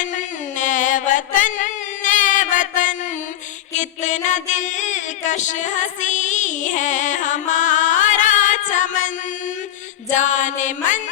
वतन ए वतन ए वतन, कितना दिलकश हंसी है हमारा चमन। जाने मन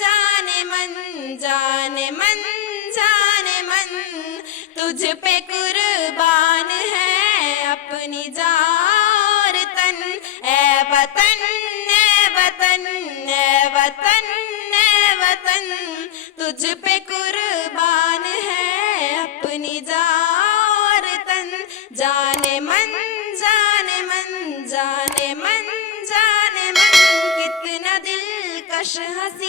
जाने मन जाने मन जाने मन, तुझ पे कुर्बान है अपनी जान तन। ए वतन ए वतन ए वतन ए वतन, तुझ पे कुर्बान है अपनी जान तन। जाने मन जाने मन जाने मन जाने मन, कितना दिलकश हंसी